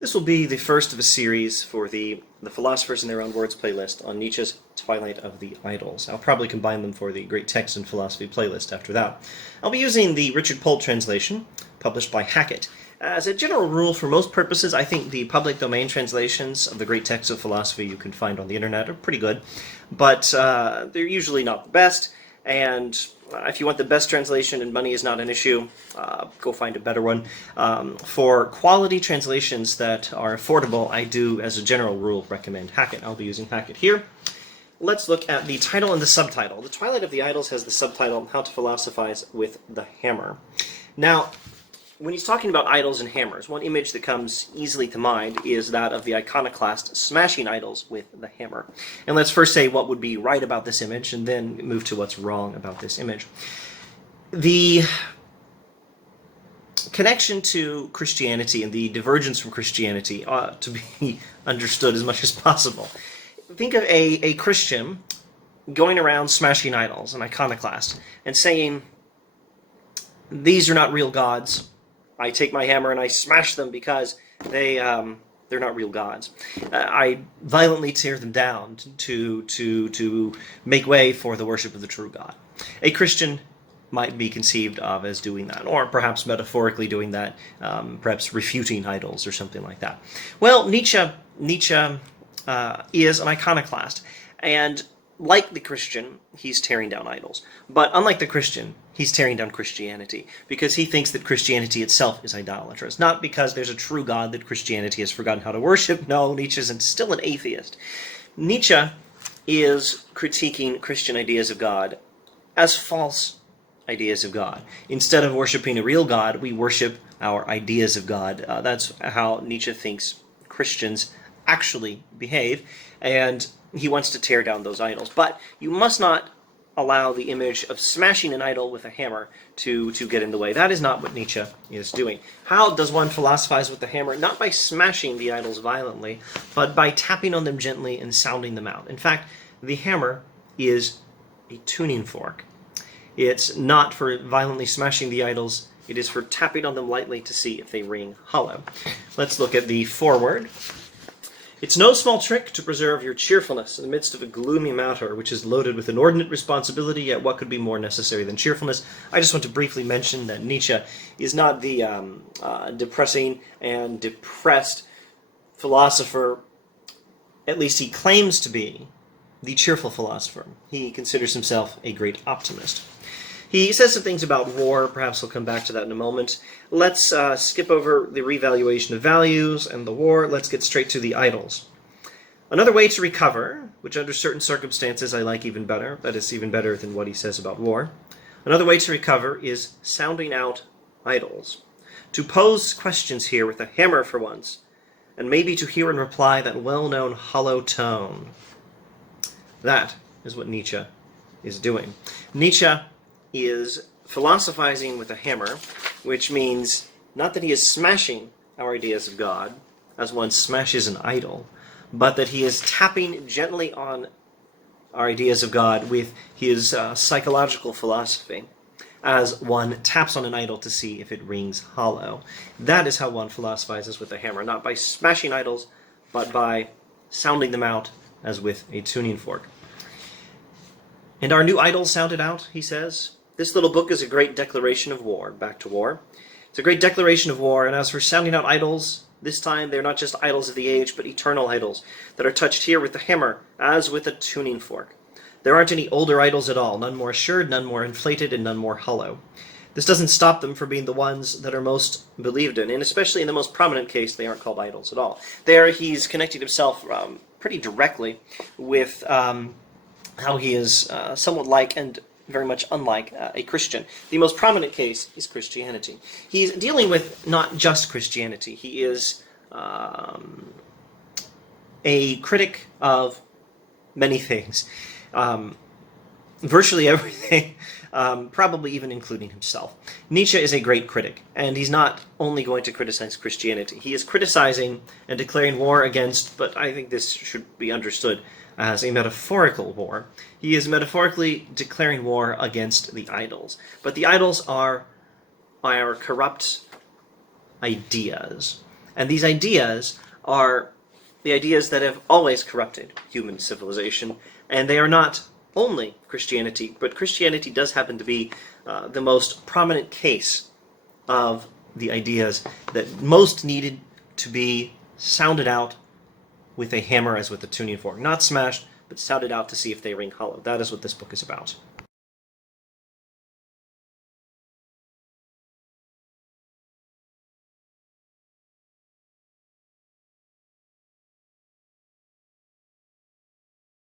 This will be the first of a series for the Philosophers in Their Own Words playlist on Nietzsche's Twilight of the Idols. I'll probably combine them for the Great Text and Philosophy playlist after that. I'll be using the Richard Polt translation, published by Hackett. As a general rule, for most purposes, I think the public domain translations of the Great Texts of Philosophy you can find on the internet are pretty good, but they're usually not the best, and if you want the best translation and money is not an issue, go find a better one. For quality translations that are affordable, I do, as a general rule, recommend Hackett. I'll be using Hackett here. Let's look at the title and the subtitle. The Twilight of the Idols has the subtitle, How to Philosophize with the Hammer. Now, when he's talking about idols and hammers, one image that comes easily to mind is that of the iconoclast smashing idols with the hammer. And let's first say what would be right about this image, and then move to what's wrong about this image. The connection to Christianity and the divergence from Christianity ought to be understood as much as possible. Think of a Christian going around smashing idols, an iconoclast, and saying, these are not real gods. I take my hammer and I smash them because they're not real gods. I violently tear them down to make way for the worship of the true God. A Christian might be conceived of as doing that, or perhaps metaphorically doing that, perhaps refuting idols or something like that. Well, Nietzsche is an iconoclast, and like the Christian, he's tearing down idols. But unlike the Christian, he's tearing down Christianity, because he thinks that Christianity itself is idolatrous. Not because there's a true God that Christianity has forgotten how to worship. No, Nietzsche is still an atheist. Nietzsche is critiquing Christian ideas of God as false ideas of God. Instead of worshiping a real God, we worship our ideas of God. That's how Nietzsche thinks Christians actually behave, and he wants to tear down those idols. But you must not allow the image of smashing an idol with a hammer to get in the way. That is not what Nietzsche is doing. How does one philosophize with the hammer? Not by smashing the idols violently, but by tapping on them gently and sounding them out. In fact, the hammer is a tuning fork. It's not for violently smashing the idols. It is for tapping on them lightly to see if they ring hollow. Let's look at the foreword. It's no small trick to preserve your cheerfulness in the midst of a gloomy matter which is loaded with inordinate responsibility, yet what could be more necessary than cheerfulness? I just want to briefly mention that Nietzsche is not the depressing and depressed philosopher. At least he claims to be the cheerful philosopher. He considers himself a great optimist. He says some things about war. Perhaps we'll come back to that in a moment. Let's skip over the revaluation of values and the war. Let's get straight to the idols. Another way to recover, which under certain circumstances I like even better, that is even better than what he says about war. Another way to recover is sounding out idols. To pose questions here with a hammer for once, and maybe to hear in reply that well-known hollow tone. That is what Nietzsche is doing. Nietzsche is philosophizing with a hammer, which means not that he is smashing our ideas of God, as one smashes an idol, but that he is tapping gently on our ideas of God with his psychological philosophy, as one taps on an idol to see if it rings hollow. That is how one philosophizes with a hammer, not by smashing idols, but by sounding them out as with a tuning fork. And our new idols sounded out, he says. This little book is a great declaration of war. Back to war. It's a great declaration of war, and as for sounding out idols, this time they're not just idols of the age, but eternal idols that are touched here with the hammer, as with a tuning fork. There aren't any older idols at all, none more assured, none more inflated, and none more hollow. This doesn't stop them from being the ones that are most believed in, and especially in the most prominent case, they aren't called idols at all. There he's connected himself pretty directly with how he is somewhat like and very much unlike a Christian. The most prominent case is Christianity. He's dealing with not just Christianity. He is a critic of many things. Virtually everything, probably even including himself. Nietzsche is a great critic, and he's not only going to criticize Christianity. He is criticizing and declaring war against, but I think this should be understood as a metaphorical war. He is metaphorically declaring war against the idols. But the idols are our corrupt ideas. And these ideas are the ideas that have always corrupted human civilization, and they are not only Christianity, but Christianity does happen to be the most prominent case of the ideas that most needed to be sounded out with a hammer as with a tuning fork. Not smashed, but sounded out to see if they ring hollow. That is what this book is about.